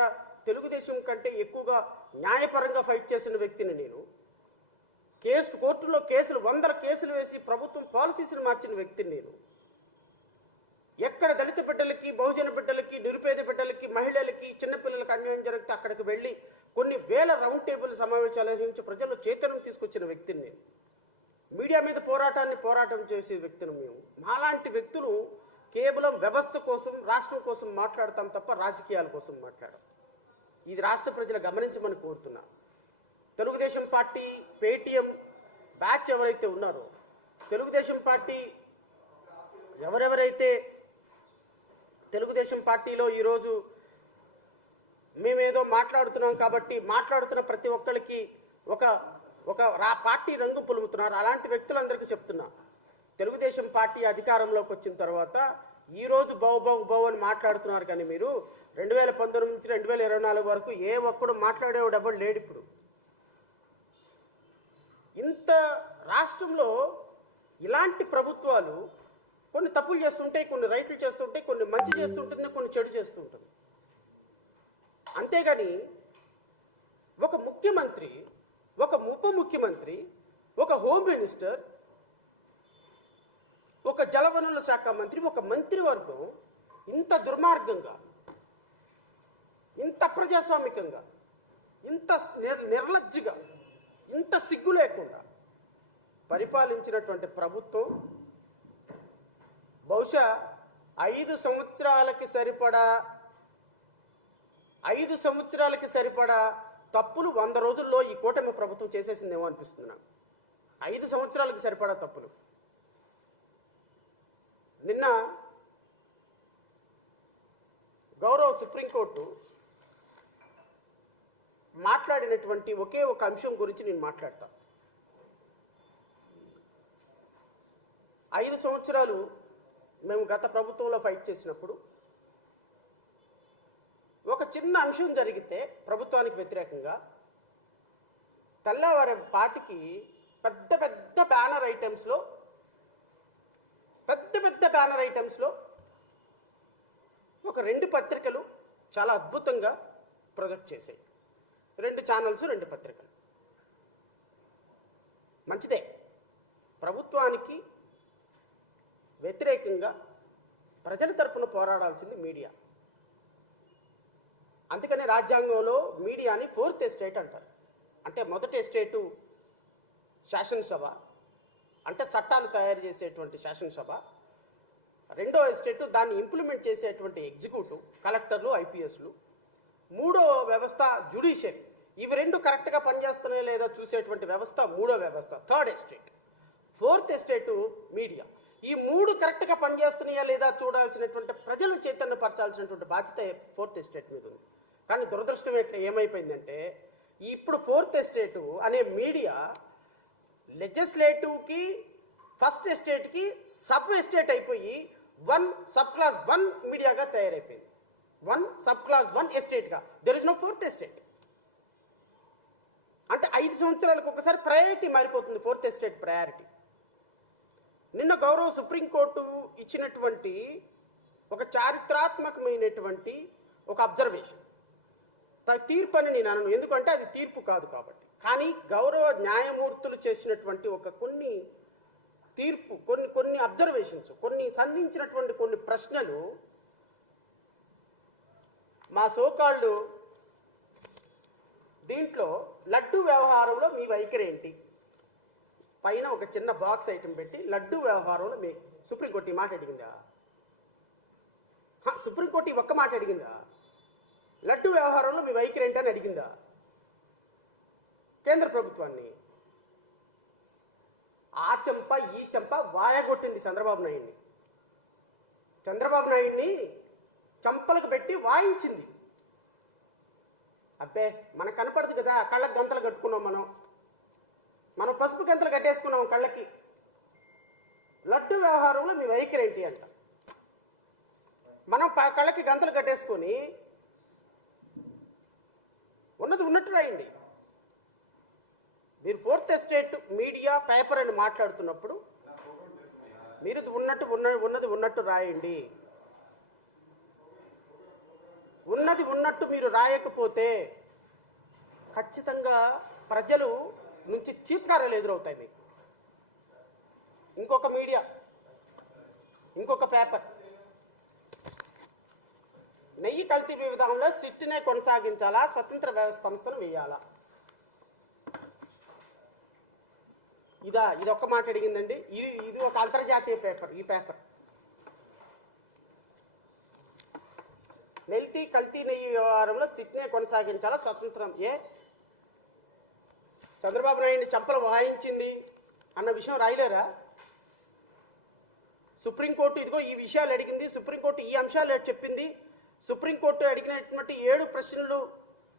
కాకుండా తెలుగుదేశం కంటే ఎక్కువగా న్యాయపరంగా ఫైట్ చేసిన వ్యక్తిని నేను. కోర్టులో కేసులు 100 కేసులు వేసి ప్రభుత్వం పాలసీస్ని మార్చిన వ్యక్తిని నేను. ఎక్కడ దళిత బిడ్డలకి, బహుజన బిడ్డలకి, నిరుపేద బిడ్డలకి, మహిళలకి, చిన్నపిల్లలకి అన్యాయం జరిగితే అక్కడికి వెళ్ళి కొన్ని వేల రౌండ్ టేబుల్ సమావేశాలు నిర్వహించి ప్రజల్లో చైతన్యం తీసుకొచ్చిన వ్యక్తిని నేను. మీడియా మీద పోరాటం చేసే వ్యక్తులు మేము. మాలాంటి వ్యక్తులు కేవలం వ్యవస్థ కోసం, రాష్ట్రం కోసం మాట్లాడతాం తప్ప రాజకీయాల కోసం మాట్లాడడం. ఇది రాష్ట్ర ప్రజలు గమనించమని కోరుతున్నా. తెలుగుదేశం పార్టీ పేటీఎం బ్యాచ్ ఎవరైతే ఉన్నారో, తెలుగుదేశం పార్టీ ఎవరెవరైతే తెలుగుదేశం పార్టీలో ఈరోజు మేమేదో మాట్లాడుతున్నాం కాబట్టి మాట్లాడుతున్న ప్రతి ఒక్కరికి ఒక పార్టీ రంగు పులుముతున్నారు. అలాంటి వ్యక్తులందరికీ చెప్తున్నా, తెలుగుదేశం పార్టీ అధికారంలోకి వచ్చిన తర్వాత ఈరోజు బౌ అని మాట్లాడుతున్నారు. కానీ మీరు 2019 నుంచి 2024 వరకు ఏ ఒక్కడు మాట్లాడేవాడు ఎవడు లేడు. ఇప్పుడు ఇంత రాష్ట్రంలో ఇలాంటి ప్రభుత్వాలు కొన్ని తప్పులు చేస్తుంటాయి, కొన్ని రైట్లు చేస్తుంటాయి, కొన్ని మంచి చేస్తుంటుంది, కొన్ని చెడు చేస్తుంటుంది. అంతేగాని ఒక ముఖ్యమంత్రి, ఒక ఉప ముఖ్యమంత్రి, ఒక హోమ్ మినిస్టర్, ఒక జలవనరుల శాఖ మంత్రి, ఒక మంత్రివర్గం ఇంత దుర్మార్గంగా, ఇంత ప్రజాస్వామికంగా, ఇంత నిర్లజ్జగా, ఇంత సిగ్గు లేకుండా పరిపాలించినటువంటి ప్రభుత్వం బహుశా 5 సంవత్సరాలకి సరిపడా తప్పులు 100 రోజుల్లో ఈ కూటమి ప్రభుత్వం చేసేసిందేమో అనిపిస్తుంది నాకు. 5 సంవత్సరాలకు సరిపడా తప్పులు. నిన్న గౌరవ సుప్రీంకోర్టు మాట్లాడినటువంటి ఒకే ఒక అంశం గురించి నేను మాట్లాడతా. 5 సంవత్సరాలు మేము గత ప్రభుత్వంలో ఫైట్ చేసినప్పుడు ఒక చిన్న అంశం జరిగితే ప్రభుత్వానికి వ్యతిరేకంగా తెల్లవారి పాటికి పెద్ద పెద్ద బ్యానర్ ఐటమ్స్లో ఒక 2 పత్రికలు చాలా అద్భుతంగా ప్రొజెక్ట్ చేశాయి. 2 ఛానల్స్, 2 పత్రికలు. మంచిదే. ప్రభుత్వానికి వ్యతిరేకంగా ప్రజల తరపున పోరాడాల్సింది మీడియా. అందుకనే రాజ్యాంగంలో మీడియాని 4th ఎస్టేట్ అంటారు. అంటే మొదటి ఎస్టేటు శాసనసభ, అంటే చట్టాలు తయారు చేసేటువంటి శాసనసభ. రెండో ఎస్టేటు దాన్ని ఇంప్లిమెంట్ చేసేటువంటి ఎగ్జిక్యూటివ్, కలెక్టర్లు, ఐపీఎస్లు. మూడో వ్యవస్థ జ్యుడిషియరీ. ఇవి 2 కరెక్ట్గా పనిచేస్తున్నాయో లేదా చూసేటువంటి వ్యవస్థ మూడో వ్యవస్థ, 3rd estate. 4th estate media. ఈ 3 కరెక్ట్గా పనిచేస్తున్నాయా లేదా చూడాల్సినటువంటి, ప్రజలను చైతన్యపరచాల్సినటువంటి బాధ్యత 4th ఎస్టేట్ మీద ఉంది. కానీ దురదృష్టం ఏమైపోయిందంటే ఇప్పుడు 4th ఎస్టేటు అనే మీడియా లెజిస్లేటివ్కి, ఫస్ట్ ఎస్టేట్కి సబ్ ఎస్టేట్ అయిపోయి 1 సబ్ క్లాస్ 1 మీడియాగా తయారైపోయింది. 1 సబ్ క్లాస్ 1 ఎస్టేట్గా. There is no 4th estate. అంటే 5 సంవత్సరాలకు ఒకసారి ప్రయారిటీ మారిపోతుంది, 4th ఎస్టేట్ ప్రయారిటీ. నిన్న గౌరవ సుప్రీంకోర్టు ఇచ్చినటువంటి ఒక చారిత్రాత్మకమైనటువంటి ఒక అబ్జర్వేషన్, తీర్పు అని నేను అనను, ఎందుకంటే అది తీర్పు కాదు కాబట్టి. కానీ గౌరవ న్యాయమూర్తులు చేసినటువంటి కొన్ని తీర్పు, కొన్ని అబ్జర్వేషన్స్, కొన్ని సంధించినటువంటి కొన్ని ప్రశ్నలు మా సోకాళ్ళు దీంట్లో లడ్డు వ్యవహారంలో మీ వైఖరి ఏంటి పైన ఒక చిన్న బాక్స్ ఐటమ్ పెట్టి, లడ్డు వ్యవహారంలో మీ సుప్రీంకోర్టు ఈ మాట అడిగిందా? సుప్రీంకోర్టు ఈ ఒక్క మాట అడిగిందా? లడ్డు వ్యవహారంలో మీ వైఖరి ఏంటి అని అడిగిందా కేంద్ర ప్రభుత్వాన్ని? ఆ చెంప ఈ చెంప వాయగొట్టింది చంద్రబాబు నాయుడిని చంపలకు పెట్టి వాయించింది. అబ్బే మనకు కనపడదు కదా, కళ్ళకు గంతలు కట్టుకున్నాం, మనం పసుపు గంతలు కట్టేసుకున్నాం కళ్ళకి. లడ్డు వ్యవహారంలో మీ వైఖరి ఏంటి అంట. మనం కళ్ళకి గంతలు కట్టేసుకొని ఉన్నది ఉన్నట్టు రాయండి. మీరు 4th ఎస్టేట్ మీడియా పేపర్ అని మాట్లాడుతున్నప్పుడు మీరు ఉన్నది ఉన్నట్టు రాయండి. ఉన్నది ఉన్నట్టు మీరు రాయకపోతే ఖచ్చితంగా ప్రజలు నుంచి చీత్కారాలు ఎదురవుతాయి మీకు. ఇంకొక మీడియా, ఇంకొక పేపర్, నెయ్యి కల్తీ విధానంలో సిట్నే కొనసాగించాలా, స్వతంత్ర వ్యవస్థ సంస్థను వేయాలా? ఇదొక్క మాట అడిగిందండి. ఇది ఒక అంతర్జాతీయ పేపర్. ఈ పేపర్ కల్తీ నెయ్యి వ్యవహారంలో సిట్నే కొనసాగించాలా, స్వతంత్రం చంద్రబాబు నాయుడిని చంపలు వాయించింది అన్న విషయం రాయలేరా? సుప్రీంకోర్టు ఇదిగో ఈ విషయాలు అడిగింది, సుప్రీంకోర్టు ఈ అంశాలు చెప్పింది, సుప్రీంకోర్టు అడిగినటువంటి 7 ప్రశ్నలు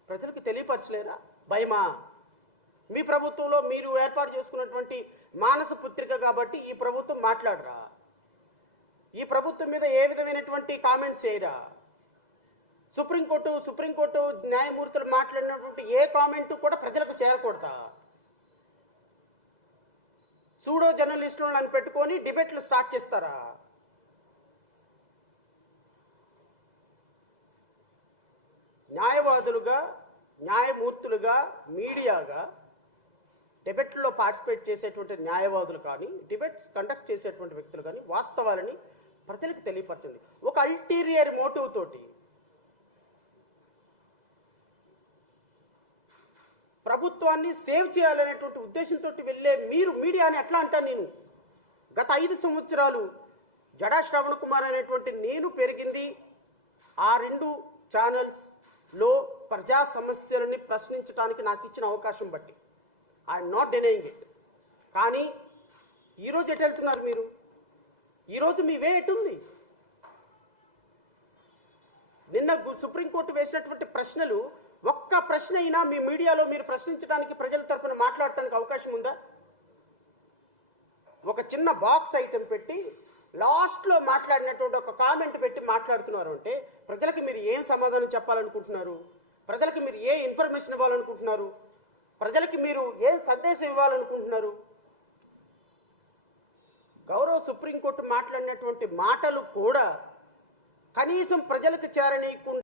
ప్రజలకు తెలియపరచలేరా? భయమా? మీ ప్రభుత్వంలో మీరు ఏర్పాటు చేసుకున్నటువంటి మానస పుత్రిక కాబట్టి ఈ ప్రభుత్వం మాట్లాడరా? ఈ ప్రభుత్వం మీద ఏ విధమైనటువంటి కామెంట్స్ చేయరా? సుప్రీంకోర్టు న్యాయమూర్తులు మాట్లాడినటువంటి ఏ కామెంటు కూడా ప్రజలకు చేరకూడదా? సూడో జర్నలిస్టులను పెట్టుకొని డిబేట్లు స్టార్ట్ చేస్తారా? న్యాయవాదులుగా, న్యాయమూర్తులుగా, మీడియాగా డిబేట్లో పార్టిసిపేట్ చేసేటువంటి న్యాయవాదులు కానీ, డిబేట్స్ కండక్ట్ చేసేటువంటి వ్యక్తులు కానీ వాస్తవాలని ప్రజలకు తెలియపరచండి. ఒక అల్టీరియర్ మోటివ్ తోటి ప్రభుత్వాన్ని సేవ్ చేయాలనేటువంటి ఉద్దేశంతో వెళ్ళే మీరు మీడియాని ఎట్లా అంటాను నేను? గత 5 సంవత్సరాలు జడా శ్రవణ్ కుమార్ అనేటువంటి నేను పెరిగింది ఆ 2 ఛానల్స్లో ప్రజా సమస్యలని ప్రశ్నించడానికి నాకు ఇచ్చిన అవకాశం బట్టి. I'm not denying it. కానీ ఈరోజు ఎటు వెళ్తున్నారు మీరు? ఈరోజు మీ వే ఎటుంది? నిన్న సుప్రీంకోర్టు వేసినటువంటి ప్రశ్నలు ఒక్క ప్రశ్న అయినా మీ మీడియాలో మీరు ప్రశ్నించడానికి, ప్రజల తరపున మాట్లాడటానికి అవకాశం ఉందా? ఒక చిన్న బాక్స్ ఐటెం పెట్టి లాస్ట్లో మాట్లాడినటువంటి ఒక కామెంట్ పెట్టి మాట్లాడుతున్నారు అంటే ప్రజలకు మీరు ఏం సమాధానం చెప్పాలనుకుంటున్నారు? ప్రజలకు మీరు ఏ ఇన్ఫర్మేషన్ ఇవ్వాలనుకుంటున్నారు? ప్రజలకి మీరు ఏ సందేశం ఇవ్వాలనుకుంటున్నారు? గౌరవ సుప్రీంకోర్టు మాట్లాడినటువంటి మాటలు కూడా కనీసం ప్రజలకు చేరనీయకుండా